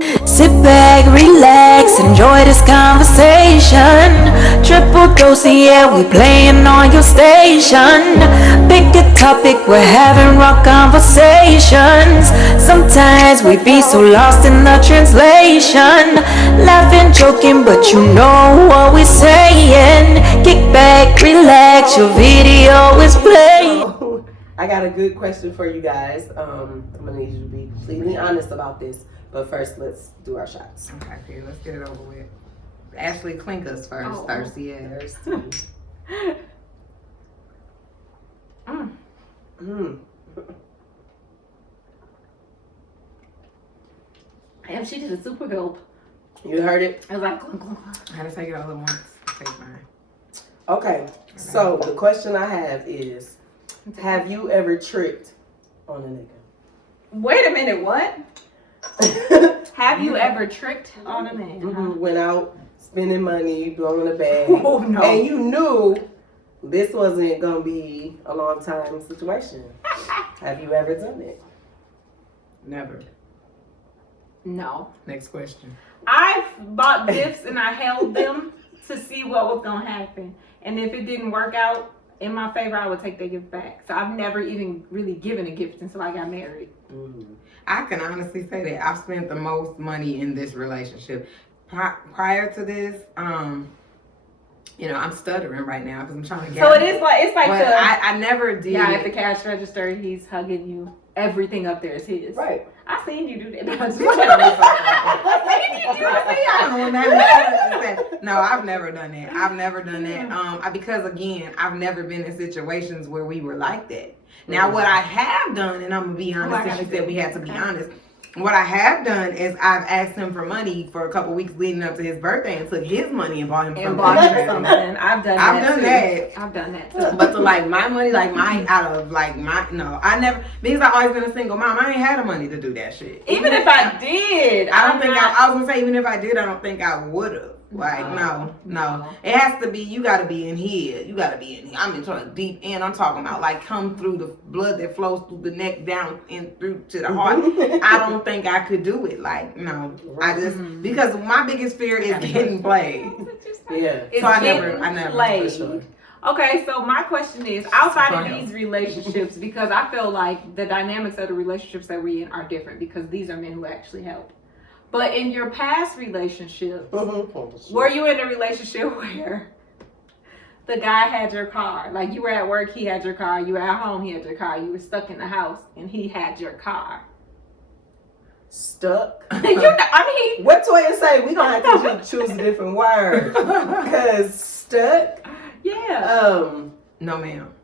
Sit back, relax, enjoy this conversation. Triple dose, yeah, we playing on your station. Pick a topic, we're having raw conversations. Sometimes we be so lost in the translation. Laughing, joking, but you know what we're saying. Kick back, relax, your video is playing. So, I got a good question for you guys. I'm gonna need you to be completely honest about this. But first, let's do our shots. Okay, let's get it over with. Ashley, clink us first. Thirsty ass. Damn, she did a super gulp. You heard it? I was like, glunk, glunk, glunk. I had to take it all at once. Take mine. Okay, so the question I have is, have you ever tricked on a nigga? Wait a minute, what? Have you ever tricked on a man? Went out spending money, blowing a bag, Oh, no. and you knew this wasn't gonna be a long time situation. Have you ever done it? Never. No. Next question. I've bought gifts and I held them to see what was gonna happen. And if it didn't work out in my favor, I would take the gift back. So I've never even really given a gift until I got married. I can honestly say that I've spent the most money in this relationship. Prior to this, you know, I'm stuttering right now because I'm trying to get. So it's like but I never did. Yeah, at the cash register, he's hugging you. Everything up there is his. Right. I seen you do that. I don't know. No, I've never done that. I've never done that. Because again, I've never been in situations where we were like that. Now, what I have done, and I'm gonna be honest, and she said we had to be honest. What I have done is I've asked him for money for a couple weeks leading up to his birthday and took his money and bought him something. I've done that. I've done that too. But to like my money, like my out of like my I never, because I've always been a single mom. I ain't had the money to do that shit. Even if I did, I don't think I was gonna say even if I did, I don't think I would have. Like no. It has to be. You got to be in here. You got to be in here. I'm in deep in. I'm talking about like come through the blood that flows through the neck down and through to the heart. I don't think I could do it. Like no, I just because my biggest fear is getting played. Yeah. So I never played. For sure. Okay, so my question is, outside of these relationships, because I feel like the dynamics of the relationships that we're in are different because these are men who actually help. But in your past relationships, were you in a relationship where the guy had your car? Like you were at work, he had your car. You were at home, he had your car. You were stuck in the house, and he had your car. Stuck? I mean, what Toya say? We gonna have to choose a different word. Cause stuck. Yeah. No, ma'am.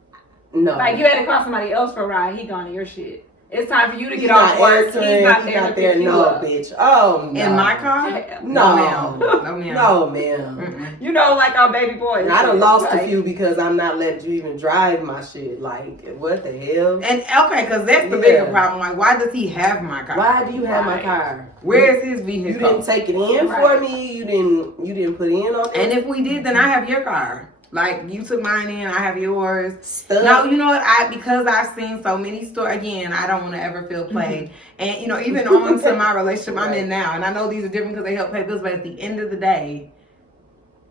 No. Like you had to call somebody else for a ride. He gone to your shit. It's time for you to get off work. He's not there to pick you up. Bitch. Oh no. In my car? No, ma'am. No, ma'am. No, ma'am. You know, like our baby boys. I done lost a few because I'm not letting you even drive my shit. Like, what the hell? And okay, because that's the bigger problem. Like, why does he have my car? Why do you have my car? Where is his vehicle? You didn't take it in for me. You didn't put in on it. And if we did, then I have your car. Like you took mine in, I have yours. Stuck. No, you know what? Because I've seen so many stories. Again, I don't want to ever feel played. And you know, even on to my relationship I'm in now, and I know these are different because they help pay bills. But at the end of the day,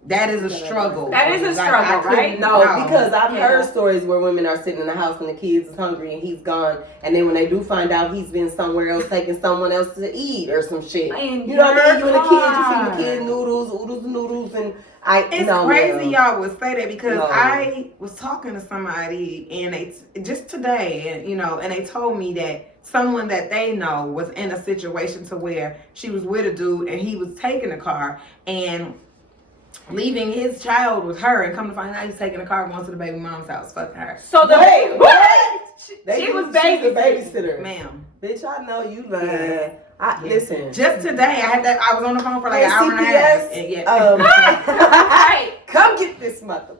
that is a struggle. That is a struggle, right? No, because I've heard stories where women are sitting in the house and the kids is hungry and he's gone, and then when they do find out he's been somewhere else taking someone else to eat or some shit. You know what I mean? You and the kids, you feed the kids noodles, and it's crazy y'all would say that because I was talking to somebody and they just today, and you know, and they told me that someone that they know was in a situation to where she was with a dude and he was taking a car and leaving his child with her, and come to find out he's taking a car going to the baby mom's house, fucking her. So the what? She was the babysitter, ma'am. Bitch, I know you lying. Listen. Just today, I was on the phone for like an hour and a half. Hey, come get this mother.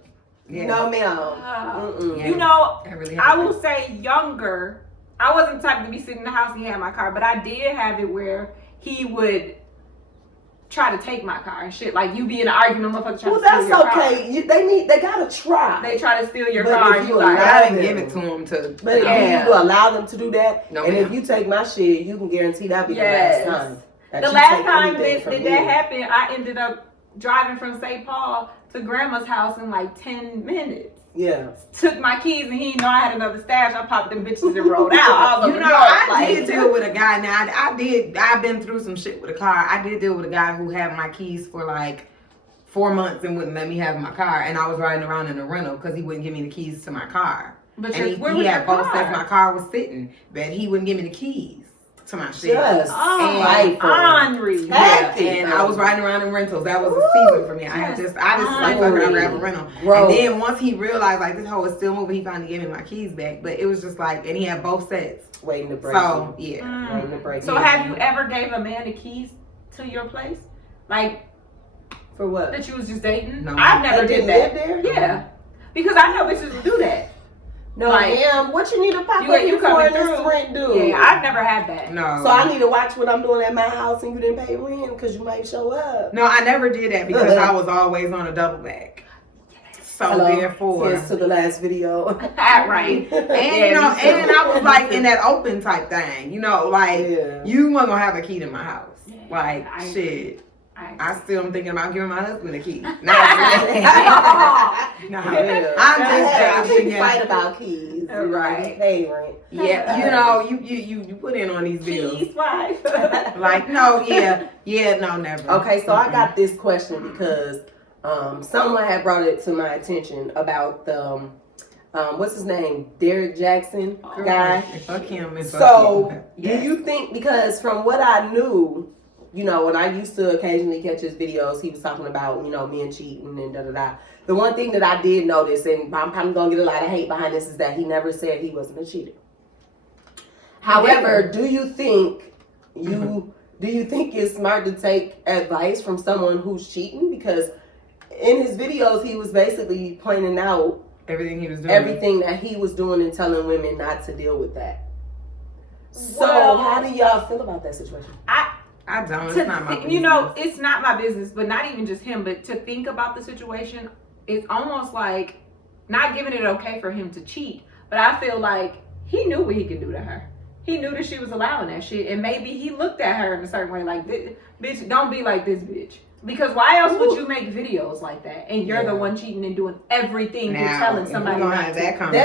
Yeah. No, ma'am. You know, really I will say younger. I wasn't the type to be sitting in the house and he had my car, but I did have it where he would try to take my car and shit. Like you be in an argument, motherfucker trying to steal your car. They gotta try. They try to steal your car. If you like, I didn't give it to him to. But if you allow them to do that, no, and ma'am. if you take my shit, you can guarantee that'll be the last time. The last time that happened, I ended up driving from St. Paul to Grandma's house in like 10 minutes. Yeah. Took my keys and he didn't know I had another stash. I popped them bitches and rolled out. I did deal with a guy. Now I've been through some shit with a car. I did deal with a guy who had my keys for like 4 months and wouldn't let me have my car, and I was riding around in a rental because he wouldn't give me the keys to my car. But he had both sets. My car was sitting, but he wouldn't give me the keys to my shit. Just Henry. Yeah, and I was riding around in rentals. That was a season for me. I just like fucking I grab a rental. And then once he realized like this hoe is still moving, he finally gave me my keys back. But it was just like, and he had both sets. Waiting to break. So yeah. Waiting to break. So have you ever gave a man the keys to your place? Like for what? That you was just dating? No. I've never did that. Live there? Yeah. Because I know bitches will do that. No, ma'am. What you need to pop up you for coming this through? rent due? Yeah, I've never had that. No. So I need to watch what I'm doing at my house and you didn't pay rent because you might show up. No, I never did that because I was always on a double back. So therefore, yes, to the last video. Right. And and I was like in that open type thing, you weren't gonna have a key to my house. Shit. I still am thinking about giving my husband a key. I'm just joking. Fight about keys, right? Pay rent. Yeah, you put in on these bills. Keys, wife. No, never. Okay, so I got this question because someone had brought it to my attention about the what's his name, Derek Jackson guy. Fuck him. So do you think, because from what I knew, when I used to occasionally catch his videos, he was talking about, men cheating and da-da-da. The one thing that I did notice, and I'm probably going to get a lot of hate behind this, is that he never said he wasn't a cheater. However, do you think it's smart to take advice from someone who's cheating? Because in his videos, he was basically pointing out everything that he was doing and telling women not to deal with that. So how do y'all feel about that situation? I don't. It's not my business. It's not my business, but not even just him. But to think about the situation, it's almost like not giving it okay for him to cheat. But I feel like he knew what he could do to her. He knew that she was allowing that shit. And maybe he looked at her in a certain way like, bitch, don't be like this bitch. Because why else would you make videos like that? And you're the one cheating and doing everything you're telling somebody. That's kind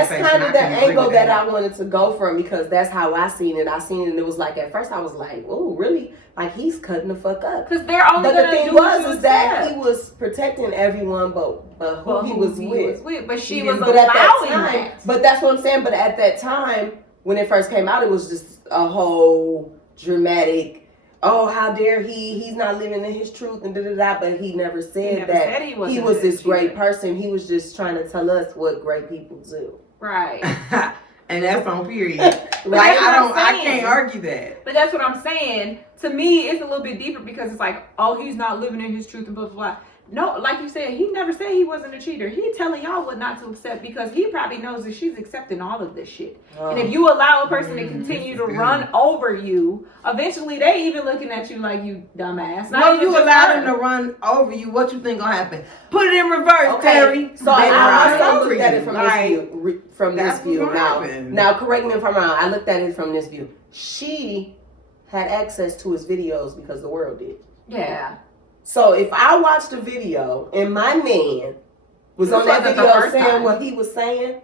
of the angle that I wanted to go from, because that's how I seen it. And it was like, at first I was like, oh, really? Like, he's cutting the fuck up. Because they're only But the thing was that he was protecting everyone but who he was with. But she was allowing that. But that's what I'm saying. But at that time, when it first came out, it was just a whole dramatic, oh, how dare he's not living in his truth and da-da-da, but he never said that he was this great person. He was just trying to tell us what great people do. Right. And that's on period. I can't argue that. But that's what I'm saying. To me, it's a little bit deeper, because it's like, oh, he's not living in his truth and blah, blah, blah. No, like you said, he never said he wasn't a cheater. He telling y'all what not to accept, because he probably knows that she's accepting all of this shit. And if you allow a person to continue to run over you, eventually they even looking at you like you dumbass. No, you allow them to run over you. What you think gonna happen? Put it in reverse, Terry. So I looked at it from this view. Now, correct me if I'm wrong. I looked at it from this view. She had access to his videos because the world did. Yeah. So if I watched a video and my man was on that video saying what he was saying,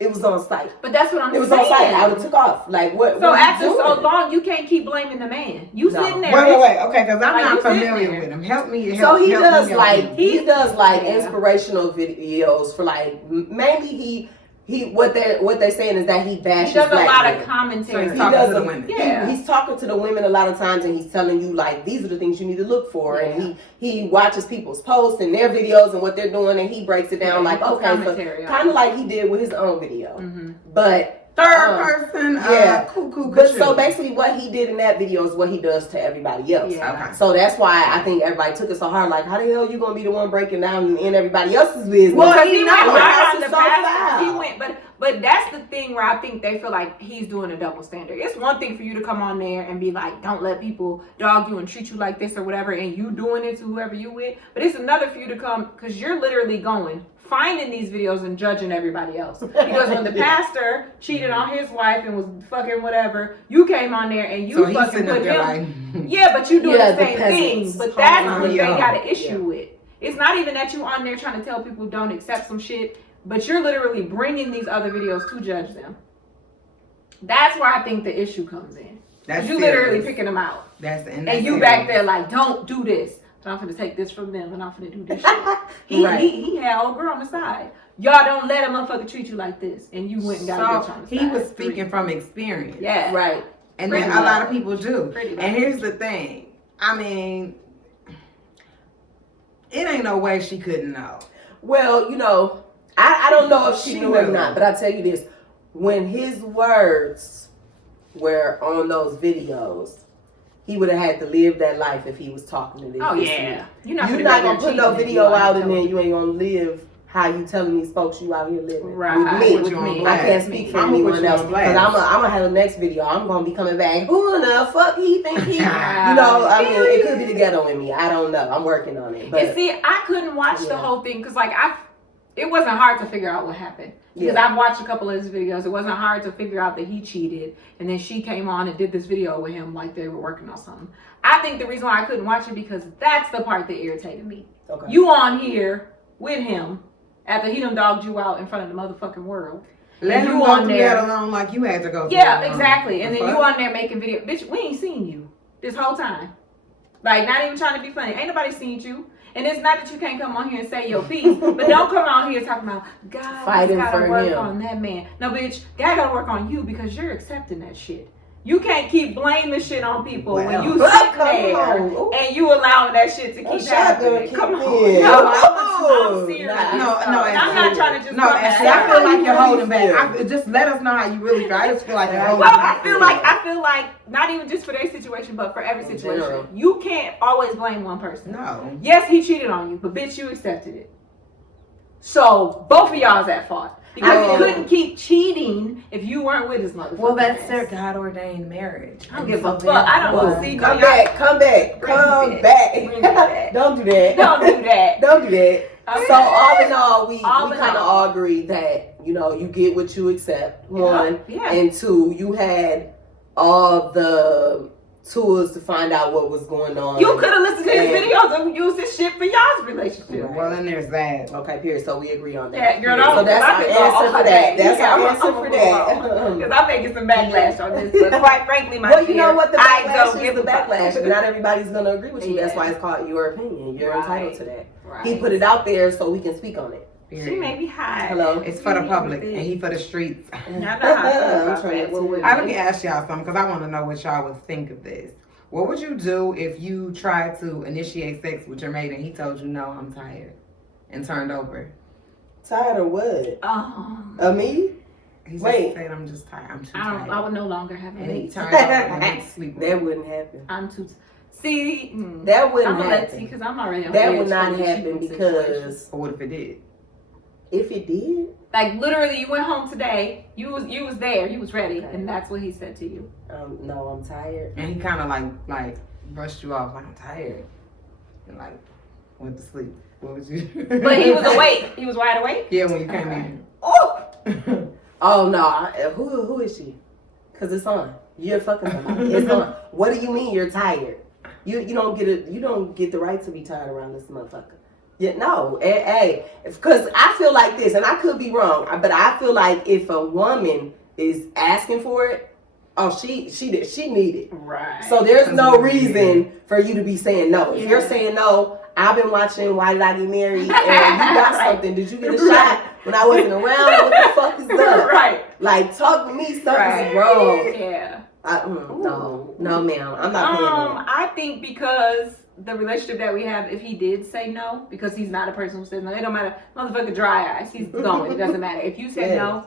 it was on site. But that's what I'm saying. It was on site. I would have took off. Like, what? So after so long, you can't keep blaming the man. You sitting there. Wait. Okay, because I'm not familiar with him. Help me. So he does inspirational videos for mainly what they're saying is that he bashes He does a lot women. of commentary. So he's talking to the women. Yeah. He's talking to the women a lot of times, and he's telling you these are the things you need to look for. Yeah. And he watches people's posts and their videos and what they're doing, and he breaks it down so kind of like he did with his own video. Mm-hmm. But third person, cool. But so basically, what he did in that video is what he does to everybody else. Yeah. Okay. So that's why I think everybody took it so hard. Like, how the hell you gonna be the one breaking down in everybody else's business? Well, he went right on the pastor. He went, but that's the thing where I think they feel like he's doing a double standard. It's one thing for you to come on there and be like, don't let people dog you and treat you like this or whatever, and you doing it to whoever you with. But it's another for you to come, because you're literally finding these videos and judging everybody else. Because when the pastor cheated on his wife and was fucking whatever, you came on there and you fucking put him. Yeah, but you doing the same peasants. thing. But that's what they Yeah. got an issue with. It's not even that you on there trying to tell people don't accept some shit, but you're literally bringing these other videos to judge them. That's where I think the issue comes in. That's You serious. literally picking them out. That's And you back there like, don't do this. So I'm finna take this from them and I'm finna do this shit. Right. He had old girl on the side. Y'all don't let a motherfucker treat you like this. And you went and got a bitch on the side. He was speaking from experience. Yeah. Right. And Pretty then a lot much. of people do. Pretty much. And here's the thing. I mean, it ain't no way she couldn't know. Well, you know, I don't know if she She knew or knew. not, but I tell you this: when his words were on those videos, he would have had to live that life if he was talking to this. Oh yeah. You're not You're finna not go gonna there put no cheating video if you out and tell then you ain't gonna live how you telling these folks you out here living. Right. With me. Put you on I blast. can't speak for I'ma put anyone you else on because blast. I'm gonna have the next video. I'm gonna be coming back. Who the fuck he think he? You know, I mean, it could be the ghetto in me. I don't know. I'm working on it. But And see, I couldn't watch the Yeah. whole thing because, like, it wasn't hard to figure out what happened. Because Yeah. I've watched a couple of his videos. It wasn't hard to figure out that he cheated, and then she came on and did this video with him like they were working on something. I think the reason why I couldn't watch it because that's the part that irritated me. okay. You on here with him after he done dogged you out in front of the motherfucking world. Let And him you go on through there. that alone like you had to go through Yeah, it alone. exactly. And The then you fuck? on there making video. Bitch, we ain't seen you this whole time. Like, not even trying to be funny. Ain't nobody seen you. And it's not that you can't come on here and say your piece, but don't come on here talking about God Fighting gotta for work him. on that man. No, bitch, God gotta work on you because you're accepting that shit. You can't keep blaming shit on people when you Well, sit come there on. Ooh. and you allowing that shit to keep That happening. shotgun Come kicked on. in. No, Oh, I'm serious. nah. No, And I'm Ashley. not trying to just No, come Ashley, at I feel like you're How you holding really back. Just let us know how you really feel. I just feel like you're holding Well, back. I feel like not even just for their situation, but for every In situation. general. You can't always blame one person. No. Yes, he cheated on you, but bitch, you accepted it. So both of y'all's at fault. Because he couldn't keep cheating if you weren't with his motherfucker. Well, that's their God ordained marriage. I don't give a fuck. I don't Well, see come no back, come back, Bring come it back. Bring it back. Don't do that. Don't do that. Don't do that. Okay. So all in all, we All in kind of all. all agree that you get what you accept. One, Yeah. and two, you had all the tools to find out what was going on. You could have listened to his And- videos and used this shit for y'all's relationship. Right. Well, then there's that. Okay, period. So we agree on that. Yeah, girl, Period. don't- So that's I our could go answer all for day. that. That's Yeah, our I'm answer for that. Because I'm making some backlash on this, but quite frankly, my Well, you dear, know what? The I backlash don't is give the a fuck. backlash. Not everybody's going to agree with you. That's Yeah. why it's called your opinion. You're Right. entitled to that. Right. He put it out there so we can speak on it. She may be high. Hello? It's for the public and he for the streets. I know how I feel I'm about trying that. to- Well, women- Let me ask y'all something because I want to know what y'all would think of this. What would you do if you tried to initiate sex with your mate and he told you, no, I'm tired, and turned over? Tired of what? Of me? He just Wait. said, I'm just tired. I'm too I tired. would no longer have a And he mate. turned over and went to sleep. That wouldn't happen. I'm too. See, That wouldn't I'm gonna let happen. because I'm already on That edge would not from the happen cheating situation. because But what if it did? if it did, like literally, you went home today. You was there. You was ready, Okay. and that's what he said to you. no, I'm tired. And he kind of like brushed you off like, I'm tired. And like went to sleep. What would you? But he was awake. He was wide awake. Yeah, when you came in. Oh! Oh no! Who is she? Cause it's on. You're fucking somebody. It's on. What do you mean you're tired? You don't get the right to be tired around this motherfucker. Yeah, no. Hey, because I feel like this, and I could be wrong, but I feel like if a woman is asking for it, oh, she need it. Right. So there's no That's reason for you to be saying no. If you're Yeah. saying no, I've been watching Why Did I Get Married? And you got Right. something. Did you get a Right. shot when I wasn't around? What the fuck is up? right. Like, talk to me, something's Right. wrong. Yeah. No, ma'am. I'm not paying that. I think because the relationship that we have, if he did say no, because he's not a person who says no, it don't matter. Motherfucker, dry eyes. He's going. It doesn't matter. If you said Yeah. no,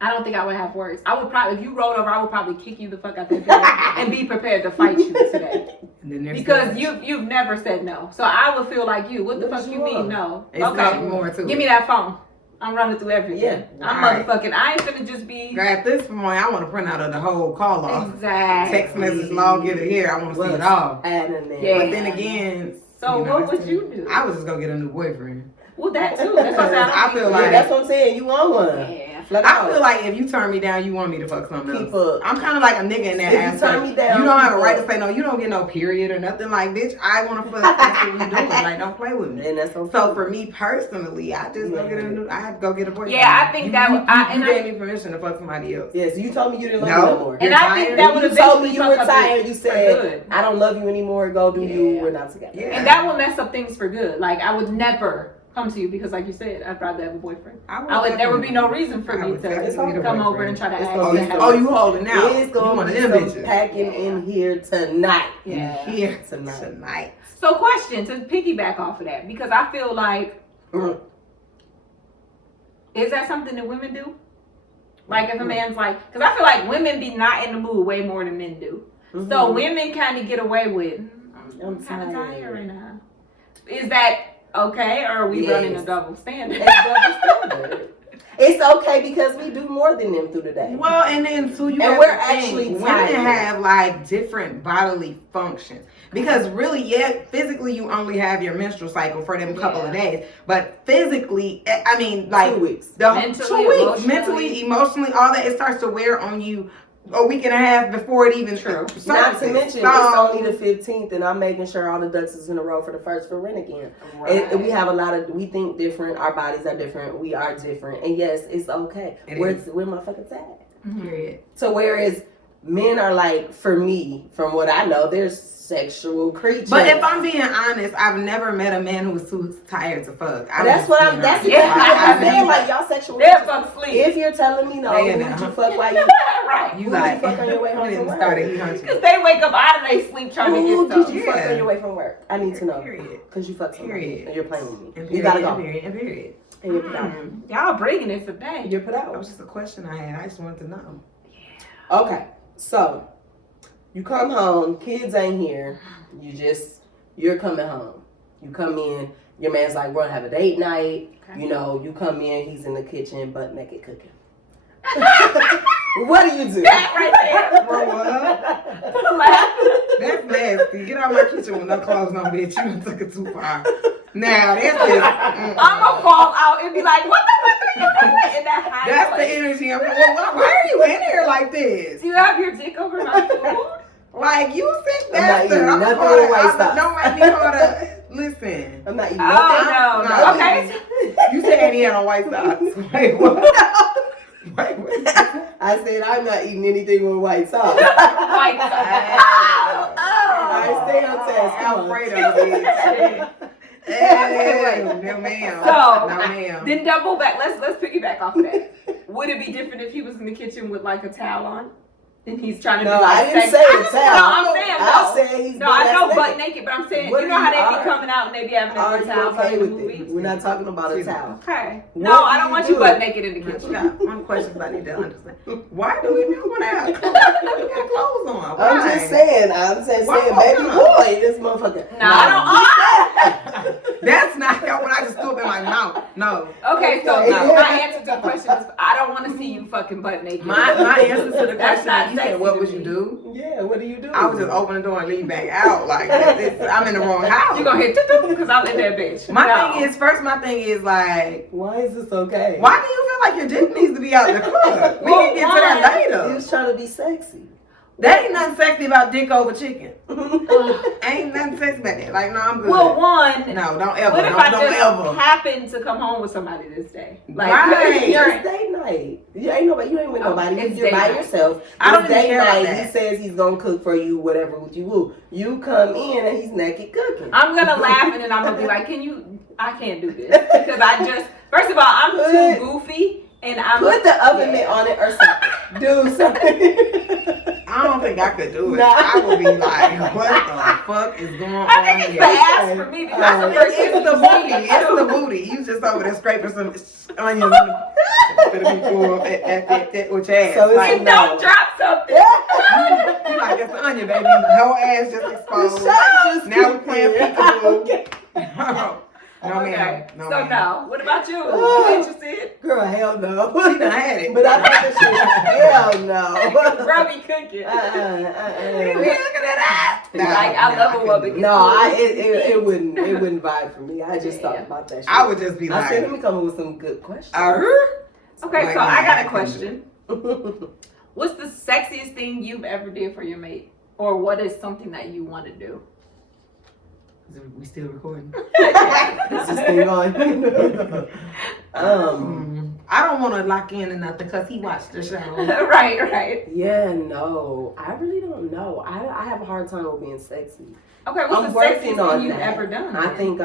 I don't think I would have words. I would probably, if you rolled over, I would probably kick you the fuck out that bed and be prepared to fight you today. And then there's Because that. you've never said no. So I would feel like you. What the What fuck you you mean want? no? It's Okay. not more to Give it. me that phone. I'm running through everything. Yeah. I'm Right. motherfucking. I ain't finna just be. Grab this phone. I want to print out of the whole call off. Exactly. Text message log, get it here. I want to see it What's all. adding there? Yeah. But then again, So you know, what that's would the- you do? I would just go get a new boyfriend. Well, that too. That's what I'm saying. I feel Yeah, like that's what I'm saying. You want one. Yeah. I feel like if you turn me down, you want me to fuck something else. I'm kind of like a nigga in that aspect. If you turn me down, you don't have a right to say no. You don't get no period or nothing. Like, bitch, I want to fuck. That's what we doing. Like, don't play with me. And that's okay. So for me personally, I just go get I have to go get a boyfriend. Yeah, I think you gave me permission to fuck somebody else. Yes, you told me you didn't love me no more. And I think that would you told me you were tired. You said, I don't love you anymore. Go do you. We're not together. Yeah. And that will mess up things for good. Like, I would never come to you because, like you said, I'd rather have a boyfriend. I would never be no reason for me to come over and try to ask. Oh, you holding out? It's gonna be some packing in here tonight. Yeah, here tonight. So, question to piggyback off of that, because I feel like, is that something that women do? Like, if a man's like, because I feel like women be not in the mood way more than men do. So women kind of get away with, I'm kind of tired right now. Is that okay, or are we running a double standard? It's double standard. It's okay because we do more than them through the day. Well, and then too, and we're actually women have like different bodily functions because really, physically you only have your menstrual cycle for them couple of days, but physically, I mean, like 2 weeks, mentally, emotionally, all that, it starts to wear on you. A week and a half before it even surfaces. Not to mention, it's only the 15th, and I'm making sure all the ducks is in a row for the first for rent again. Right. And we have we think different. Our bodies are different. We are different. And yes, it's okay. Where motherfuckers at? Period. So whereas men are like, for me, from what I know, they're sexual creatures. But if I'm being honest, I've never met a man who's too tired to fuck. That's what I'm saying. Like, y'all sexual creatures. If you're telling me no, who would you fuck while you right? You like fuck on your way home from work? Because they wake up out of their sleep trying to get something. Who did you fuck on your way from work? I need to know. Period. Because you fuck somebody and you're playing with me. And you gotta go. Period. And you're put out. Y'all bringing it today. You're put out. That was just a question I had. I just wanted to know. Yeah. Okay. So you come home, kids ain't here. You're coming home. You come in, your man's like, we're gonna have a date night. Okay. You know, you come in, he's in the kitchen, butt naked cooking. What do you do? That right there. Bro, what? That's nasty. Get out of my kitchen with no clothes on, bitch. You took it too far. Now, that's just... I'm gonna fall out and be like, what the fuck are you doing? In that that's the energy. I'm like, why are you in here like this? Do you have your dick over my food? Like, you sick bastard. I'm not eating nothing with white sauce. Don't make me call to... Listen. I'm not eating nothing. No. Okay. You said he had on white sauce. Wait, what? Wait. I said I'm not eating anything with white sauce. White sauce. I stay on task. I'm afraid of it. No ma'am. So, no ma'am. Then double back. Let's piggyback off of that. Would it be different if he was in the kitchen with like a towel on? And he's trying to be like, I didn't say a towel. No, I'm saying I said he's I know butt naked, but I'm saying, you know how they be coming out and they be having a good towel okay with it. We're not talking about a towel. Okay. No, I don't want you butt naked in the kitchen. One question I need to understand. Why do we want to have clothes on? Why? I'm just saying, baby boy, this motherfucker. No, I don't. That's not what I just threw up in my mouth. No. Okay, so my answer to the question is, I don't want to see you fucking butt naked. My answer to the question is, you said, what would you do? Yeah, what do you do? I would just open the door and leave back out. Like, I'm in the wrong house. You gonna hit because I'm in that bitch. My thing is like, why is this okay? Why do you feel like your dick needs to be out in the club? We can get to that later. He was trying to be sexy. That ain't nothing sexy about dick over chicken. Ain't nothing sexy about that. Like, no, I'm good. Well, no, don't ever. What if I just ever happen to come home with somebody this day? Like, it's date night. You ain't with nobody. If you're by yourself, I don't date care night. about that. He says he's gonna cook for you, whatever you will. You come in and he's naked cooking. I'm gonna laugh and then I'm gonna be like, I can't do this because first of all, I'm too goofy. And I put the oven mitt on it or something. Do something. I don't think I could do it. Nah. I would be like, what the fuck is going on? I think it's the ass for me because it's the booty. It's the booty. You just over there scraping some onions with your ass. So like, don't drop something. You like, that's the onion, baby. Whole ass just exposed. Now we're playing peekaboo. No, okay. No. What about you? You interested? Girl, hell no. She done had it. But I think hell no. Grubby cooking. Look at that. Like, I love a woman. No, it wouldn't vibe for me. I just thought about that shit. I would just be like, I said, let me come up with some good questions. Okay, Like, so I got a can question. What's the sexiest thing you've ever did for your mate? Or what is something that you want to do? We still recording? Let's just stay on. I don't want to lock in or nothing because he watched the show. Right. Yeah, no. I really don't know. I have a hard time with being sexy. Okay, what's I'm the working sexiest on thing you've that. ever done? I then? think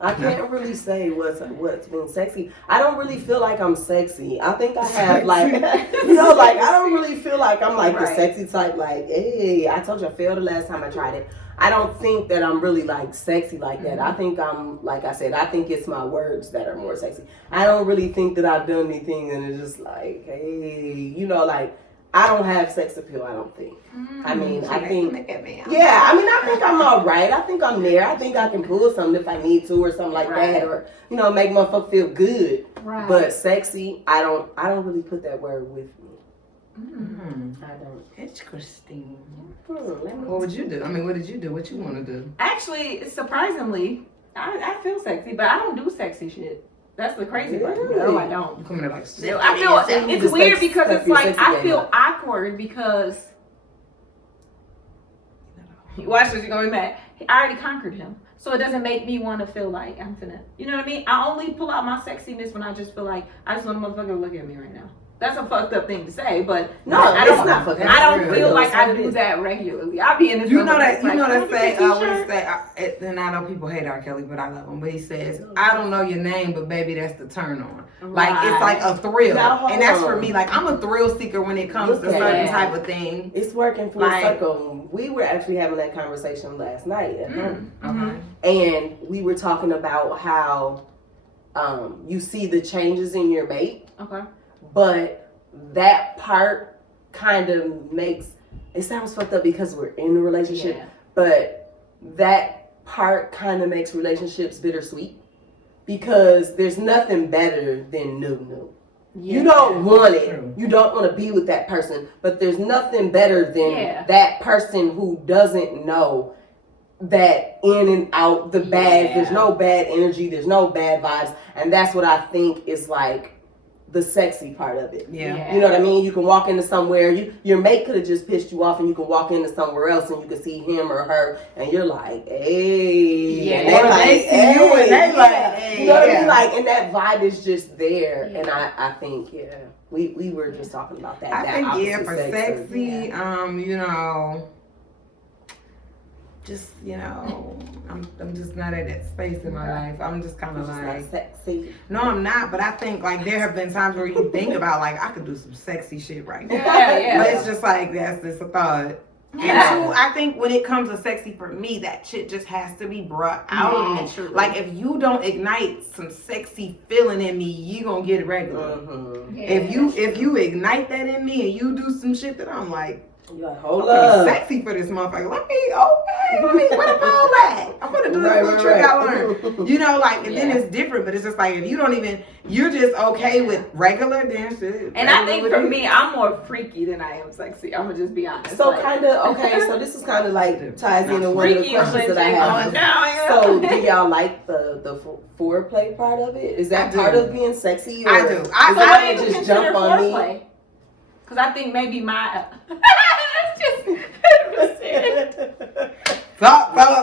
I can't really say what's been sexy. I don't really feel like I'm sexy. I think I have like, I don't really feel like I'm like the sexy type. Like, hey, I told you I failed the last time I tried it. I don't think that I'm really like sexy like that. I think I'm, like I said, I think it's my words that are more sexy. I don't really think that I've done anything and it's just like, hey, like, I don't have sex appeal, I don't think. I mean, I think, I think I'm all right. I think I'm there. I think I can pull something if I need to or something like that, or, make motherfucker feel good. Right. But sexy, I don't really put that word with me. I don't. Interesting. What would you do? I mean, what did you do? What you want to do? Actually, surprisingly, I feel sexy, but I don't do sexy shit. That's the crazy part. Really? No, I don't. You coming to like? I feel it's weird because it's like I feel awkward because you watch this, you're gonna be mad. I already conquered him, so it doesn't make me want to feel like I'm finna. You know what I mean? I only pull out my sexiness when I just feel like I just want a motherfucker to look at me right now. That's a fucked up thing to say, but no, I don't. It's not fucked up. I don't feel like I do that regularly. I'll be in this. You know that like, say. And I know people hate R. Kelly, but I love him. But he says, "I don't know your name, but baby, that's the turn on." Like it's like a thrill, and that's for me. Like I'm a thrill seeker when it comes to certain type of things. It's working full circle. We were actually having that conversation last night at home, and we were talking about how you see the changes in your mate. Okay. But that part kind of makes it sounds fucked up because we're in a relationship, but that part kind of makes relationships bittersweet because there's nothing better than new. Yeah. You don't want it. You don't want to be with that person, but there's nothing better than that person who doesn't know that in and out the bad. There's no bad energy. There's no bad vibes. And that's what I think is like the sexy part of it. Yeah. You know what I mean? You can walk into somewhere, your mate could have just pissed you off and you can walk into somewhere else and you can see him or her and you're like, hey. Yeah. And they like, they see you and they like, hey. You know what I mean? Like, and that vibe is just there. Yeah. And I think, we were just talking about that. I think, for sexy, just, I'm just not at that space in my life. I'm just kind of like not sexy. No, I'm not. But I think like there have been times where you think about like I could do some sexy shit right now. Yeah. But it's just like that's just a thought. And two, I think when it comes to sexy for me, that shit just has to be brought out of me. Like if you don't ignite some sexy feeling in me, you gonna get it regular. If you ignite that in me and you do some shit that I'm like. You're like, hold up. Sexy for this motherfucker. Let me, what about all that? I'm gonna do this little trick I learned. And then it's different, but it's just like, if you don't even, you're just okay with regular, then shit. And I think for me, I'm more freaky than I am sexy. I'm gonna just be honest. So so this is kind of like ties into one of the questions that I have. So do y'all like the foreplay part of it? Is that part of being sexy? Or I do. I just jump on me. Because I think maybe my... Talk. I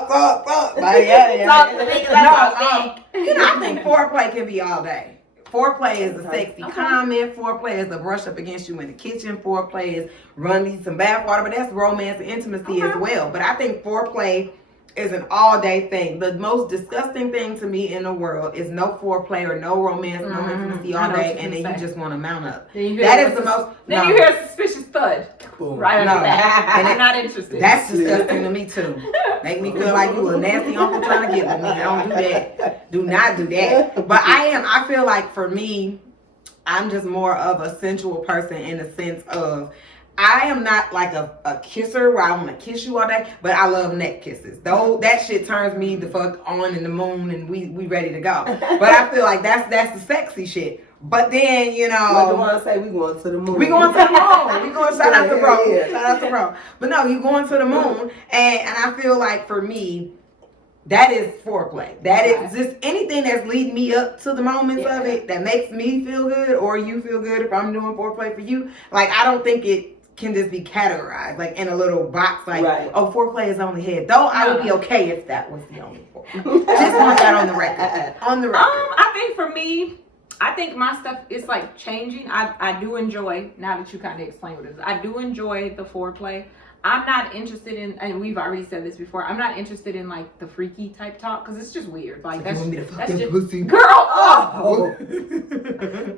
think foreplay can be all day. Foreplay is a sexy comment. Foreplay is the brush up against you in the kitchen. Foreplay is run these some bath water, but that's romance and intimacy as well. But I think foreplay is an all-day thing. The most disgusting thing to me in the world is no foreplay or no romance, no intimacy all day, and then you just want to mount up. That is the most... Then you hear a suspicious thud. Cool. Right under that. And I'm not interested. That's disgusting to me, too. Make me feel like you a nasty uncle trying to get with me. Don't do that. Do not do that. But I feel like for me, I'm just more of a sensual person in the sense of I am not like a kisser where I want to kiss you all day, but I love neck kisses. Though that shit turns me the fuck on in the moon and we ready to go. But I feel like that's the sexy shit. But then, like the one say we going to the moon. We going to the moon. We going shout out to bro. Shout out to bro. But no, you going to the moon and I feel like for me, That is foreplay. That is just anything that's leading me up to the moments of it that makes me feel good or you feel good if I'm doing foreplay for you. Like, I don't think it can just be categorized like in a little box like, oh, foreplay is only head. Though I would be okay if that was the only foreplay. Just want that on the record. On the record. I think for me, I think my stuff is like changing. I do enjoy, now that you kind of explain what it is, I do enjoy the foreplay. I'm not interested in, and we've already said this before, I'm not interested in like the freaky type talk because it's just weird. Like, that's just pussy. Girl, oh,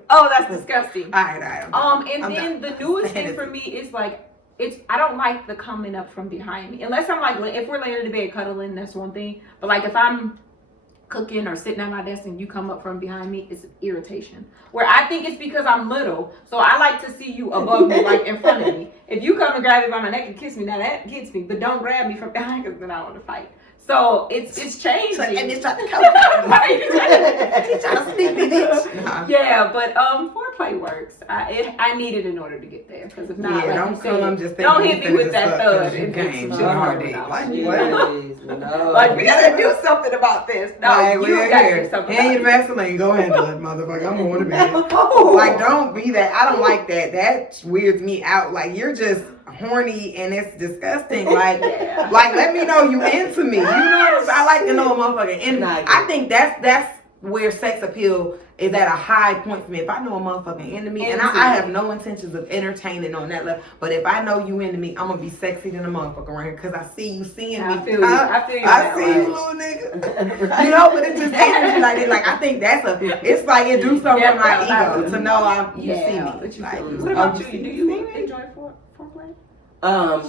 oh, that's disgusting. All right. And then the newest thing for me is like, I don't like the coming up from behind me. Unless I'm like, if we're laying in the bed cuddling, that's one thing. But like if I'm cooking or sitting at my desk and you come up from behind me, it's irritation. Where I think it's because I'm little, so I like to see you above me, like in front of me. If you come and grab me by my neck and kiss me, now that gets me. But don't grab me from behind because then I want to fight. So it's changing. So, and it's trying to come out. He's trying to sneak me, bitch. Yeah, but foreplay works. I need it in order to get there. Because if not, yeah, like don't hit me with that thud. You can't. Hard day. Like what? No. Like we gotta do something about this. No, like, you gotta do something. And your Vaseline, go handle it, motherfucker. I'm going to bed. Like, don't be that. I don't like that. That weirds me out. Like, you're just horny and it's disgusting. Like, like let me know you into me. You know what I'm saying? I like to know a motherfucker. And I think that's where sex appeal is at a high point for me. If I know a motherfucker into me, and I have no intentions of entertaining on that level, but if I know you into me, I'm gonna be sexy than a motherfucker around here because I see you seeing me. I feel you. I see you, little nigga. You know, but it's just energy like that. Like I think it's like it do something for my ego to know you see me. Like, what about you? Do you enjoy foreplay?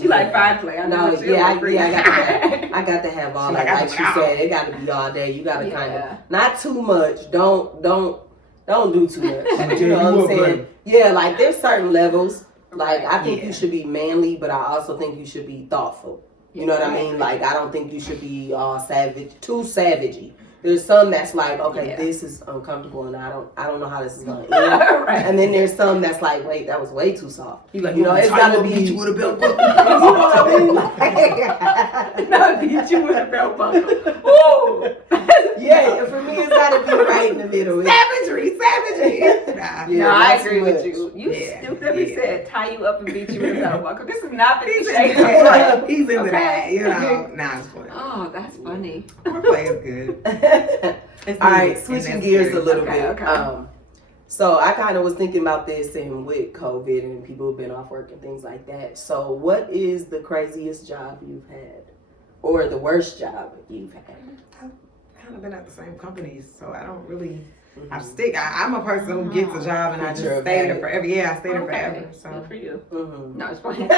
She like five play. I know. I got to have all that. Like she said, it got to be all day. You got to kind of not too much. Don't do too much. You know what I'm saying? Yeah, like there's certain levels. Like I think you should be manly, but I also think you should be thoughtful. You know what I mean? Like I don't think you should be too savagey. There's some that's like, okay, this is uncomfortable, and I don't know how this is gonna end. Right. And then there's some that's like, wait, that was way too soft. You know, it's gotta be. Beat you with a belt buckle. No, beat you with a belt buckle. Ooh. Yeah, for me, it's gotta be right in the middle. Savagery. No, I agree with you. You stupidly said tie you up and beat you with a belt buckle. This is not the shade. He's into that, you know. Nah, it's funny. Oh, that's funny. Foreplay is good. All right, switching gears a little bit. Okay. So I kind of was thinking about this, and with COVID and people have been off work and things like that. So what is the craziest job you've had, or the worst job you've had? I've kind of been at the same companies, so I don't really. I'm a person who gets a job and I just stay there forever. Yeah, I stay there forever. So good for you. No, it's funny.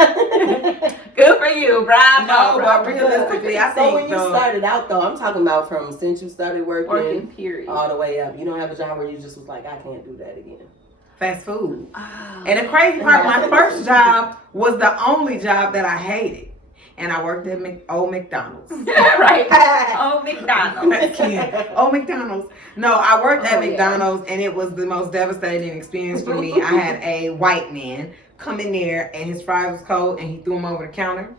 Good for you, Brian. No, but realistically, I think when you started out, though, I'm talking about from since you started working period, all the way up. You don't have a job where you just was like, I can't do that again. Fast food. Oh. And the crazy part, my first job was the only job that I hated. And I worked at old McDonald's. Right. Old McDonald's. Old McDonald's. No, I worked at McDonald's and it was the most devastating experience for me. I had a white man come in there and his fries was cold and he threw them over the counter.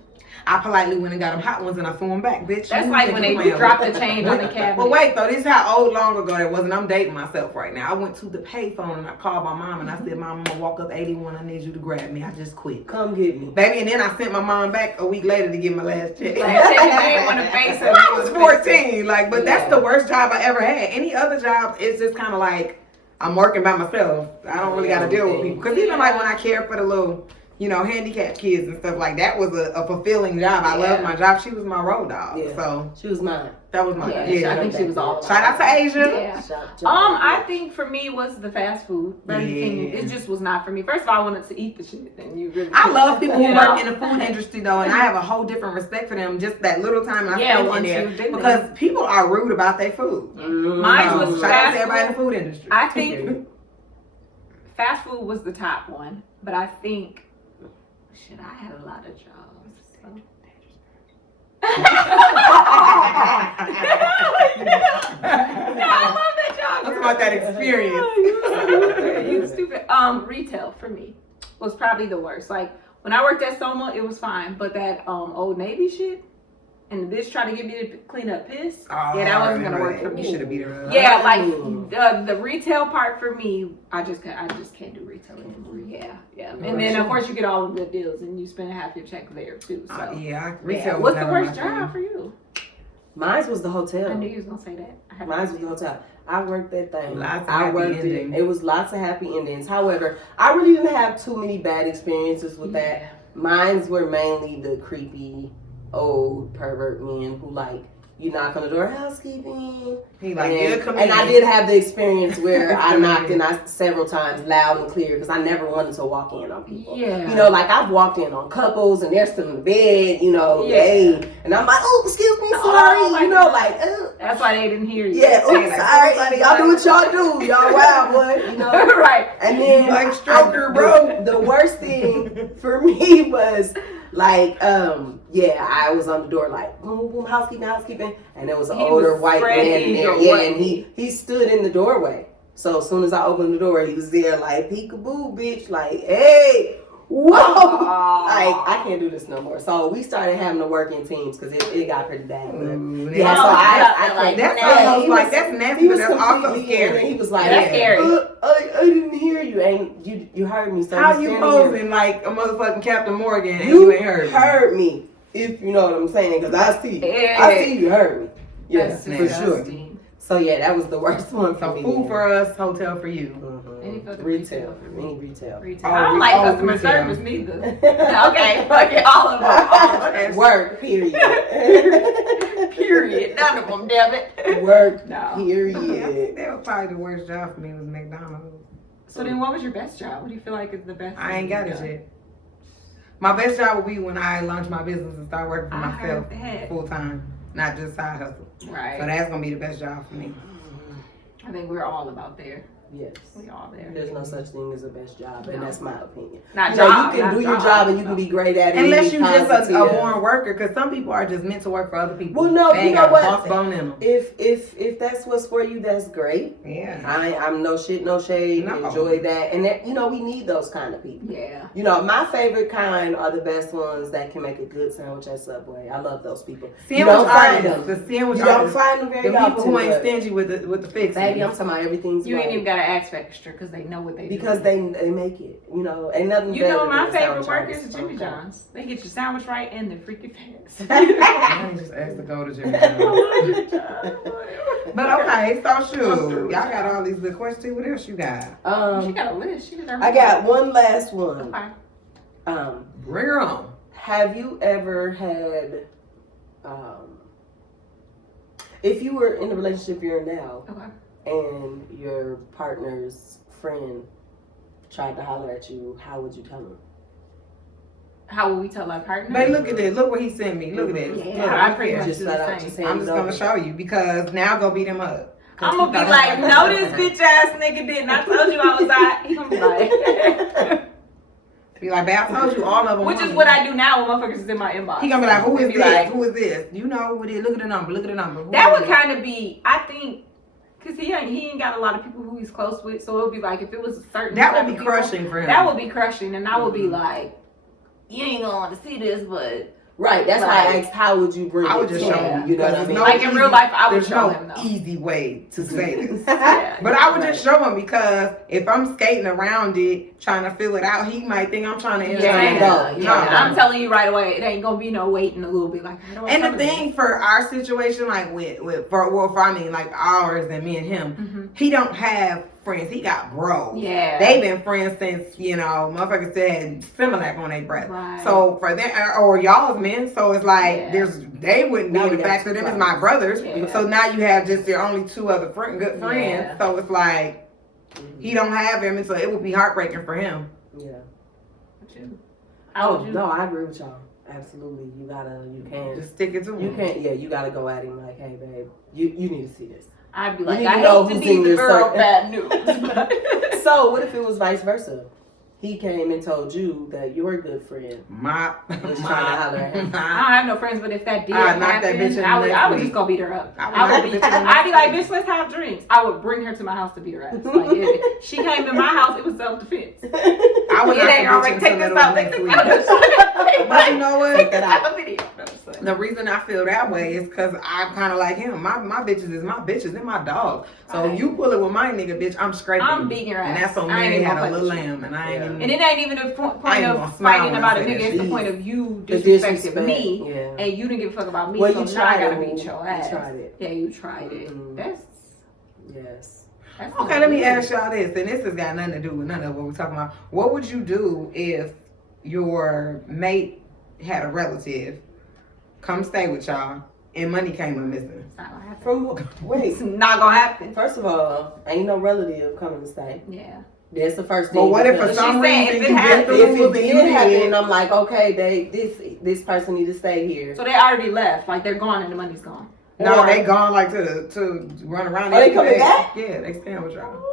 I politely went and got him hot ones and I threw them back, bitch. That's like when they dropped the change on the cabinet. Well, wait, though. This is how long ago that was, and I'm dating myself right now. I went to the payphone and I called my mom and I said, Mom, I'm going to walk up 81. I need you to grab me. I just quit. Come get me. Baby, and then I sent my mom back a week later to get my last check. I was 14. Like, but that's the worst job I ever had. Any other job, it's just kind of like, I'm working by myself. I don't really got to deal with people. Because even like when I care for the little, you know, handicapped kids and stuff like that was a fulfilling job. I loved my job. She was my road dog. Yeah. So she was mine. That was mine. I think she was all. Shout out to Asia. Yeah. I think for me was the fast food. It just was not for me. First of all, I wanted to eat the shit, and you really. I love people who work in the food industry though, and I have a whole different respect for them. Just that little time I spent in there, because people are rude about their food. Mine was shout out to everybody in the food industry. I think fast food was the top one, but I think. Shit, I had a lot of jobs. So. I love that job. Talk about that experience. You stupid. Retail for me was probably the worst. Like when I worked at Soma, it was fine, but that Old Navy shit. and the bitch tried to get me to clean up piss. Oh, Yeah, that wasn't gonna work for me. You should have beat her up. Yeah, like the retail part for me, I just can't do retail anymore. Yeah. And then of course you get all the good deals, and you spend half your check there too. So retail. What's the worst job for you? Mine was the hotel. I knew you was gonna say that. Mine was the hotel. I worked that thing. I worked it. It was lots of happy endings. However, I really didn't have too many bad experiences with that. Mines were mainly the creepy old pervert men who like you knock on the door, housekeeping. He like, and I did have the experience where I knocked in several times, loud and clear, because I never wanted to walk in on people. Yeah. You know, like I've walked in on couples and they're still in the bed, you know, hey, and I'm like, oh, excuse me, sorry, you know, like, that's why they didn't hear you. Yeah, oops, sorry, y'all do what y'all do, y'all wild boy, you know. Right. And then like stroker, bro. The worst thing for me was like, I was on the door like, boom, boom, housekeeping, and there was an older white man in there. Yeah, and he stood in the doorway. So as soon as I opened the door, he was there like, peekaboo, bitch, like, hey, whoa. Like, I can't do this no more. So we started having to work in teams because it got pretty bad. So I like, that's almost like, that's nasty, but that's also scary. He was like, that's scary. I didn't hear you, and you heard me. So how you posing like a motherfucking Captain Morgan and you ain't heard me. If you know what I'm saying, because I see you heard me. Yes, for sure. So yeah, that was the worst one for me. Food for us, hotel for you. Mm-hmm. Retail. I don't like customer service neither. Okay, fuck it, all of them. Work, period. Period. None of them, damn it. Work, period. That was probably the worst job for me was McDonald's. So then what was your best job? What do you feel like is the best? I ain't got it yet. My best job would be when I launch my business and start working for myself full time, not just side hustle. Right. So that's gonna be the best job for me. I think we're all about there. Yes. We all there. There's no such thing as a best job, and that's my opinion. You can do your job and you can be great at it. Unless you're just a born worker, because some people are just meant to work for other people. Well, no, you know what? Bone in them. If that's what's for you, that's great. Yeah. I'm no shit, no shade. No. Enjoy that, and that, we need those kind of people. Yeah. My favorite kind are the best ones that can make a good sandwich at Subway. I love those people. Sandwich you don't find artists, them. The sandwich you don't artists, find them very the often. people who ain't stingy with the fix. Baby, I'm talking about everything's You right. ain't even got to ask for extra because they know what they do. Because they make it. Ain't nothing better my than favorite sandwich work is artists. Jimmy John's. They get your sandwich right and they're freaking fast. I ain't just asked to go to Jimmy John's. But okay, so shoot. Y'all got all these good questions. What else you got? She got a list. I got one last one. Okay. Bring her on. Have you ever had, if you were in the relationship you're in now, and your partner's friend tried to holler at you, how would you tell him? How will we tell our partner? Babe, look at this. Look what he sent me. Look at this. Yeah, look, I pretty much just do flat the out same. just I'm just gonna show you because now go beat him up. I'm gonna be like, no, this bitch ass nigga didn't. I told you I was out. He gonna be like, be like, babe, I told you all of them. which is what I do now when motherfuckers is in my inbox. He gonna be like, who is this? Like, who is this? You know who it is. Look at the number. Look at the number. Who that is would it? kind of be, I think, because he ain't got a lot of people who he's close with, so it would be like, if it was a certain That type would be of crushing people, for him. that would be crushing, and I would be like, you ain't gonna want to see this, but right. That's why I asked, how would you bring it? I would just show him. You know what I mean? Like in real life, I would there's show no him though. easy way to say this. Yeah. But I would just show him because if I'm skating around it, trying to fill it out, he might think I'm trying to entertain him. No. I'm telling you right away, it ain't gonna be no waiting a little bit. Like, how do I And tell the him thing for our situation, like like ours and me and him, he don't have friends. He got bros. Yeah. They've been friends since, motherfuckers said Similac on their breath. Right. So for them, or y'all's men, so it's like, they wouldn't be Now the we fact got that them two is my brothers. Yeah. So now you have just your only two other good friends. Yeah. So it's like, he don't have him, and so it would be heartbreaking for him. Yeah. How would you? No, I agree with y'all. Absolutely. You can't. Just stick it to him. You can't, you gotta go at him like, hey, babe, you need to see this. I'd be like, You I know hate to who's be in the your girl of circle. bad news. So what if it was vice versa? He came and told you that you're a good friend. My Was trying to holler at him. I don't have no friends, but if that did I'd knock that happen, bitch in I would the next just week. go beat her up. I'd I'd be like, bitch, let's have drinks. I would bring her to my house to beat her ass. Like, if she came to my house, it was self-defense. I would It ain't already take this out. next week. But But you know what? Take this out the video. The reason I feel that way is because I'm kind of like him. My bitches is my bitches and my dogs. So you pull it with my nigga, bitch, I'm scraping. I'm beating your ass. And that's on me. Had a little lamb, and I ain't even. And it ain't even the point of fighting about a nigga. It's the point of you disrespected me, and you didn't give a fuck about me. Well, so you now tried I gotta it. beat your ass. You tried it. Yeah, you tried it. That's yes. Okay, let me ask y'all this, and this has got nothing to do with none of what we're talking about. What would you do if your mate had a relative come stay with y'all and money came up missing? It's not gonna happen. Wait, It's not gonna happen. first of all, ain't no relative coming to stay. Yeah. That's the first thing. But what if for because some She said reason if you it get happened- through if it and you did happen, did? and I'm like, okay, this person need to stay here. So they already left. Like they're gone and the money's gone. No, Or- they gone like to run around. Are they coming back? Yeah, they staying with y'all.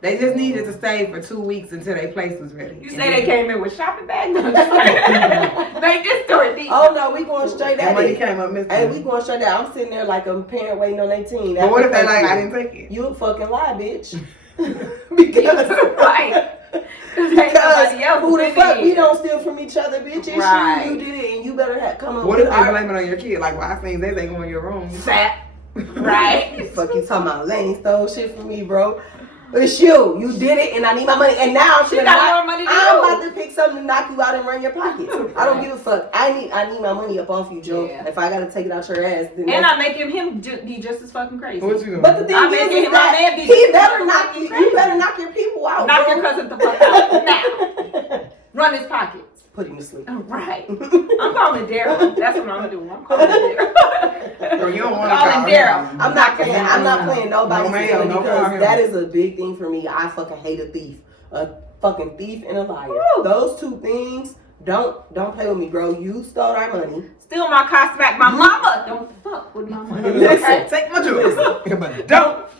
They just needed to stay for 2 weeks until their place was ready. You say they came in with shopping bags? No, just like, make this story deep. Oh no, we going straight That at money it. came up missing. Hey, we going straight at it. I'm sitting there like a parent waiting on their teen. But what if they like, I didn't take it? You a fucking lie, bitch. Because right. Because who the fuck? We don't. don't steal from each other, bitch. It's Right. you did it, and you better come up What with if they blame it on your kid? Like, well, I think they go in your room. Fat. Right. Fuck you talking about Lane stole shit from me, bro. It's you. You did it, and I need my money. And now I'm She got more money than I'm you. about to pick something to knock you out and run your pockets. I don't give a fuck. I need my money up off you, Joe. Yeah. If I gotta take it out your ass, then And that's- I'm making him be just as fucking crazy. What you doing? But the thing I'm is making my that man be he just better fucking knock you. crazy. You better knock your people out. Knock bro. your cousin the fuck out now. Run his pockets. Put him to sleep. All right. I'm calling Daryl. That's what I'm doing. I'm calling Daryl. Bro, you don't want to Calling call Daryl. him. I'm not playing nobody's No, man, stealing no because problem. that is a big thing for me. I fucking hate a thief. A fucking thief and a liar. Woo. Those two things, don't play with me, bro. You stole our money. Steal my car back. My mama. Don't fuck with my money. Listen. Okay? Take my jewels.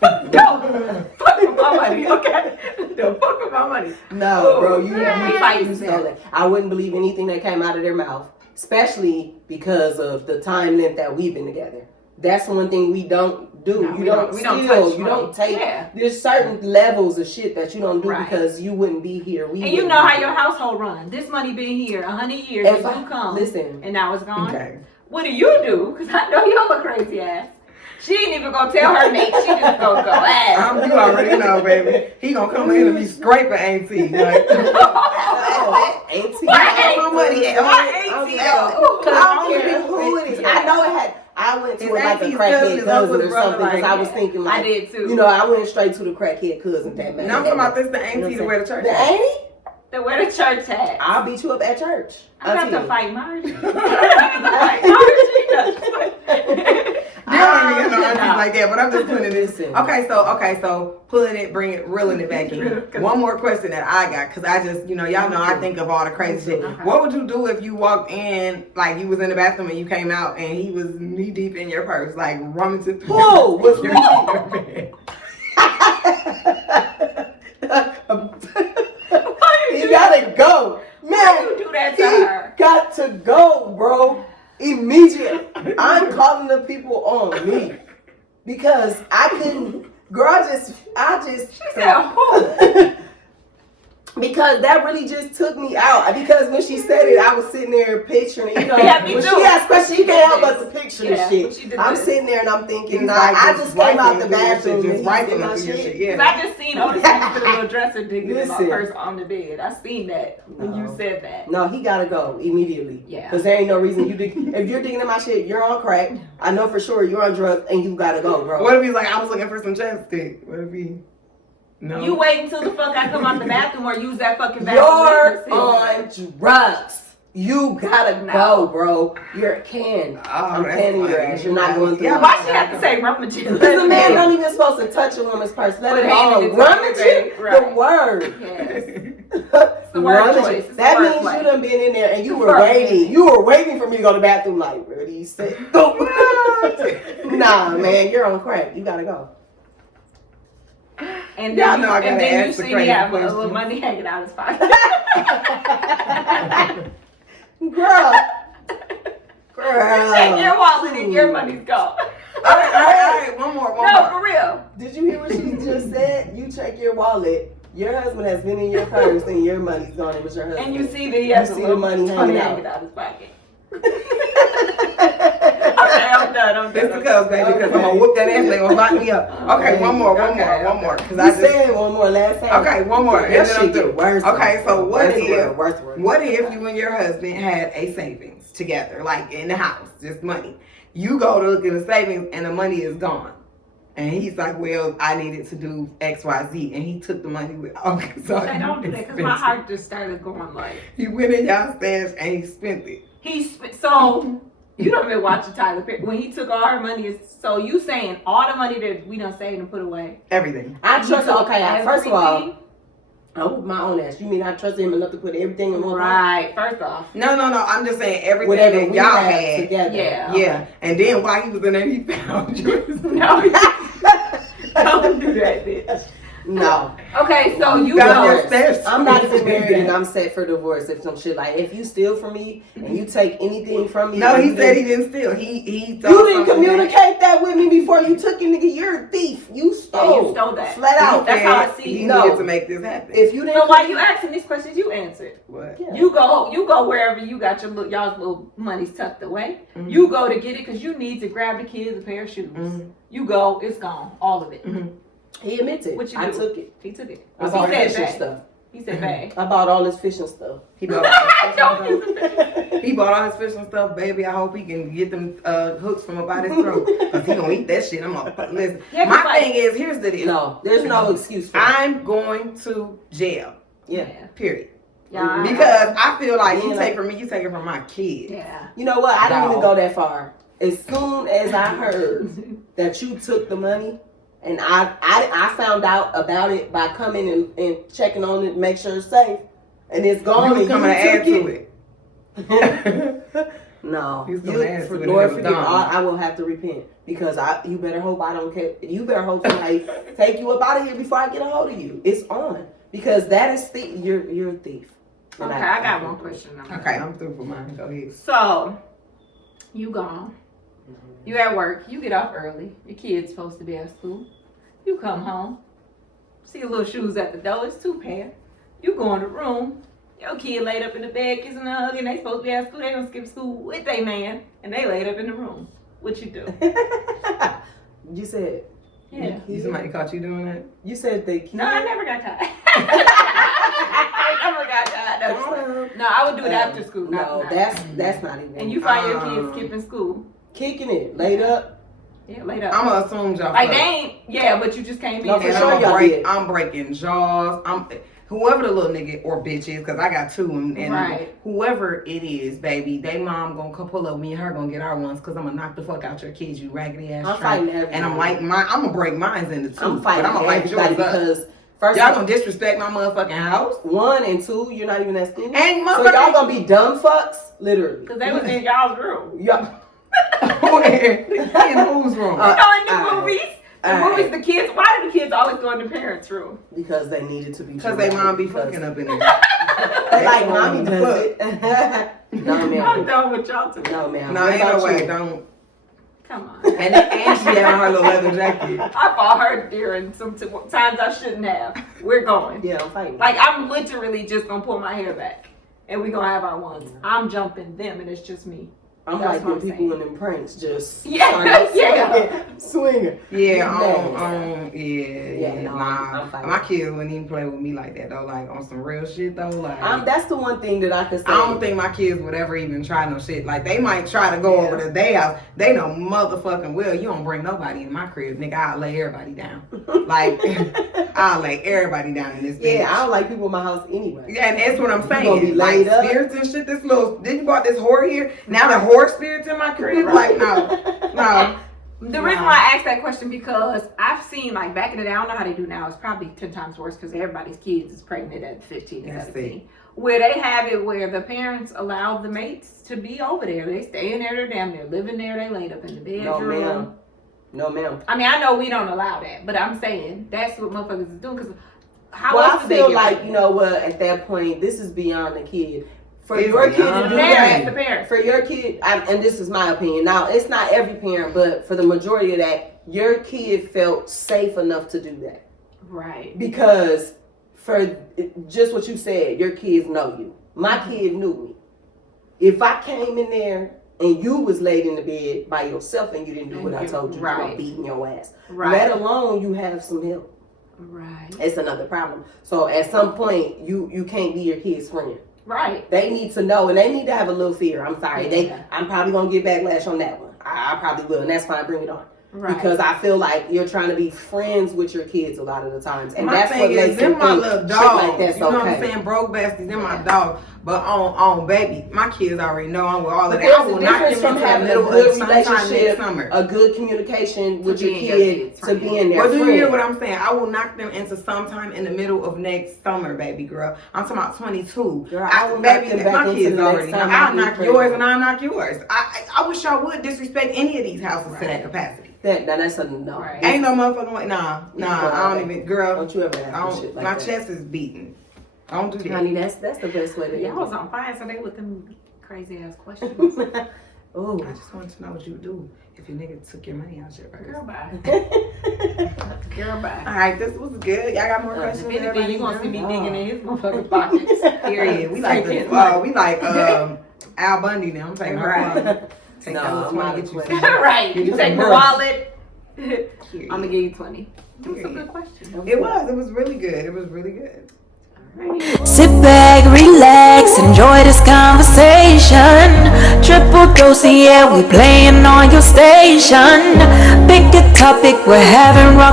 But don't. Fuck with my money. Okay? Don't fuck with my money. No, bro, you fighting stole it. I wouldn't believe anything that came out of their mouth, especially because of the time length that we've been together. That's one thing we don't do. No, you we don't don't steal. touch You money. don't take. Yeah. There's certain levels of shit that you don't do Right. because you wouldn't be here. We And you wouldn't know be how here. your household runs. This money been here 100 years. If If I- you come, listen. and now it's gone. Okay. What do you do? Because I know you're a crazy ass. She ain't even gonna tell her mate. She just gonna go ass. You already know, baby. He gonna come in and be scraping auntie. Like, Auntie. Where my money at? Why I'm auntie? like, Oh, I don't care who it is. Yeah. I know it had. I went to His like a auntie's crackhead cousin, his cousin or uncle's brother, something because like, I was thinking like I did too. You know, I went straight to the crackhead cousin. That man. now I'm talking about this, the You know auntie what to I'm wear the saying? church. The auntie. The where the church at? I'll beat you up at church. I'm I'll about tell to you. fight Margie. Margie. They don't even get no aunties like that, but I'm just putting it in. Listen. Okay, so pulling it, bring it, reeling it back in. One more question that I got, cause I just, y'all know I think of all the crazy shit. Okay. What would you do if you walked in, like you was in the bathroom and you came out and he was knee deep in your purse, like rummaging through Whoa, what's your wrong? bed? He gotta go, Why man. you do that to He her? got to go, bro. Immediate. I'm calling the people on me because I couldn't. Girl, I just. She said, who? Because that really just took me out. Because when she said it, I was sitting there picturing, Yeah, me when too. she asked questions, she can't help but to picture Yeah, the when she shit. did I'm this. sitting there and I'm thinking, He's nah, like I just just came out the rifling through your bathroom shit, and just he's rifling in my through your shit. shit. Yeah. Because I just seen Otis put a little dresser digging in my Listen. purse on the bed. I seen that when you No. said that. No, he gotta go immediately. Yeah. Because there ain't no reason you dig. If you're digging in my shit, you're on crack. I know for sure you're on drugs and you gotta go, bro. What if he's like, I was looking for some chapstick? What if he? No. You wait until the fuck I come out the bathroom or use that fucking bathroom. You're Listen. on drugs. You gotta go, bro. You're can. I'm that's canning your funny. ass. You're not going through. Yeah, it. Why she have to say rummaging? Because a man don't even supposed to touch a woman's purse. Let Put it hand in all his rummaging. pocket, right. The word. Yes. the word Rummaging. choice. It's the That word means play. you done been in there and you were First. waiting. You were waiting for me to go to the bathroom. Like, ready, set, go. Nah, man, you're on crack. You gotta go. And Y'all then, know I and gotta then you ask the see me crazy have a little questions. money hanging out his pocket. Girl. Check your wallet and your money's gone. All right. One more. No, for real. Did you hear what she just said? You check your wallet. Your husband has been in your purse and your money's gone. It was your husband. And you see that he has You a see little the money money hanging out. hanging out his pocket. Fist the cuffs, baby, because I'm gonna whoop that ass. They gonna lock me up. Okay, one more. Because I said one more last time. Okay, one more. That shit get worse. Okay, so what if you and your husband had a savings together, like in the house, just money? You go to look at the savings and the money is gone. And he's like, well, I needed to do X, Y, Z. And he took the money with, okay, so. I don't do that because my heart just started going like. He went in y'all stash and he spent it. So, you don't even watch the Tyler Perry. When he took all her money, so you saying all the money that we done saved and put away? Everything. I trust him. Okay, first of all, I whoop my own ass. You mean I trust him enough to put everything in one Right, first off. No, I'm just saying everything that y'all had together. Yeah. Okay. And then while he was in there, he found yours. No. Don't do that, bitch. No. Okay, so you know. I'm not even married and I'm set for divorce if some shit like, if you steal from me and you take anything from me. No, he said he didn't steal. He you didn't communicate that with me before you took it, nigga. You're a thief. You stole. Yeah, you stole that. Flat out. That's how I see it. He needed to make this happen. If you didn't. So why you asking these questions, you answered. What? Yeah. You go wherever you got y'all's little money's tucked away. Mm-hmm. You go to get it because you need to grab the kids a pair of shoes. Mm-hmm. You go, it's gone, all of it. Mm-hmm. He admitted. What you I do? took it. He took it. I bought fishing stuff. He said bag. I bought all this fishing stuff. He bought all his fishing stuff. He bought all his fishing stuff, baby. I hope he can get them hooks from about his throat. Because he gonna eat that shit. I'm gonna listen. Yeah, my thing is, here's the deal. No, there's no excuse for it. I'm going to jail. Yeah. Period. Yeah. Because I feel like you take from me, you take it from my kids. Yeah. You know what? I didn't even go that far. As soon as I heard that you took the money, and I found out about it by coming and checking on it, make sure it's safe, and it's gone. You was coming to add to it. No, I will have to repent because you better hope I don't care. You better hope somebody take you up out of here before I get a hold of you. It's on because that is you're a thief. Okay, I got one question now. Okay, I'm through for mine. Go ahead. So, you gone. You at work. You get off early. Your kid's supposed to be at school. You come home. See your little shoes at the door. It's 2 pair. You go in the room. Your kid laid up in the bed kissing and hugging. They supposed to be at school. They gonna skip school with their man. And they laid up in the room. What you do? You said. Yeah. Somebody caught you doing that? You said they kid. No, I never got caught. I never got caught. No, I would do it after school. No, that's not even. And you find your kids skipping school. Kicking it. Laid up. Yeah, laid up. I'm gonna assume y'all. Like they ain't. Yeah, but you just can't be. No, for sure I'm breaking jaws. Whoever the little nigga or bitch is, because I got 2, and right. Whoever it is, baby, they mom gonna come pull up. Me and her gonna get our ones, because I'm gonna knock the fuck out your kids, you raggedy ass. I'm fighting everybody. And I'm gonna break mine into 2. I'm fighting everybody because first y'all gonna disrespect my motherfucking house. 1 and 2, you're not even at school. And so y'all gonna be dumb fucks, literally. Because they was in y'all's room. Yeah. Where? In whose room? In the movies. The movies, the kids. Why do the kids always go in the parents' room? Because they needed to be. Because they mom be fucking up in there. They like mommy does it. No, ma'am. I'm done with y'all too. No, ma'am. No, ain't no way. Don't. Come on. And she had on her little leather jacket. I fought her during some times I shouldn't have. We're going. Yeah, I'm fighting. Like I'm literally just gonna pull my hair back, and we gonna have our ones. I'm jumping them, and it's just me. I'm That's like when people in them pranks just swinging. My kids wouldn't even play with me like that though, like on some real shit though. Like that's the one thing that I could say. I don't think my kids would ever even try no shit. Like they might try to go over to their house. They know motherfucking well you don't bring nobody in my crib, nigga. I'll lay everybody down. Like I'll lay everybody down in this bitch. Yeah, I don't like people in my house anyway. Yeah, and that's what I'm saying. You gonna be laid up. Spirits and shit. Then you bought this whore here. Now the whore spirits in my crib. Like no. The reason why I asked that question because I've seen like back in the day, I don't know how they do now. It's probably 10 times worse because everybody's kids is pregnant at 15 and 17. Where they have it where the parents allow the mates to be over there. They stay in there, they're damn near living there. They laid up in the bedroom. No, ma'am. I mean, I know we don't allow that, but I'm saying that's what motherfuckers is doing. Because I feel like, you know what, at that point, this is beyond the kid. For your kid to do that, for your kid, and this is my opinion. Now, it's not every parent, but for the majority of that, your kid felt safe enough to do that. Right. Because for just what you said, your kids know you. My kid knew me. If I came in there and you was laid in the bed by yourself and you didn't do what I told you, you were beating your ass. Let alone you have some help. Right. It's another problem. So at some point, you can't be your kid's friend. Right. They need to know, and they need to have a little fear. I'm sorry. I'm probably going to get backlash on that one. I probably will, and that's fine. Bring it on. Right. Because I feel like you're trying to be friends with your kids a lot of the times, and that's what makes them my little dogs. Like that's you know what I'm saying? Broke besties, them my dogs. But on baby, my kids already know I'm with all of that. I will knock them from having a good relationship, a good communication with your kid to being there. But do you hear what I'm saying? I will knock them into sometime in the middle of next summer, baby girl. I'm talking about 22. Girl, baby, my kids already know. I'll knock yours and I'll knock yours. I wish y'all would disrespect any of these houses to that capacity. That's a no. Right. Ain't no motherfucking way. Nah. I don't even, girl. Don't you ever have shit like my that. chest is beaten. I don't do that. Honey, that's the best way to. Y'all was on fire, so they looking crazy ass questions. Oh, I just wanted to know what you would do if your nigga took your money out your purse. Girl, bye. Girl, bye. All right, this was good. Y'all got more questions? If anything, you gonna see me digging in his motherfucking pockets. Period. We like Al Bundy now. I'm taking her. Take that little 20, get you right. You take the wallet. I'm gonna give you 20. That was a good question. It was really good. It was really good. Sit back, relax, enjoy this conversation. Triple dose, yeah, we playing on your station. Pick a topic, we're having rock.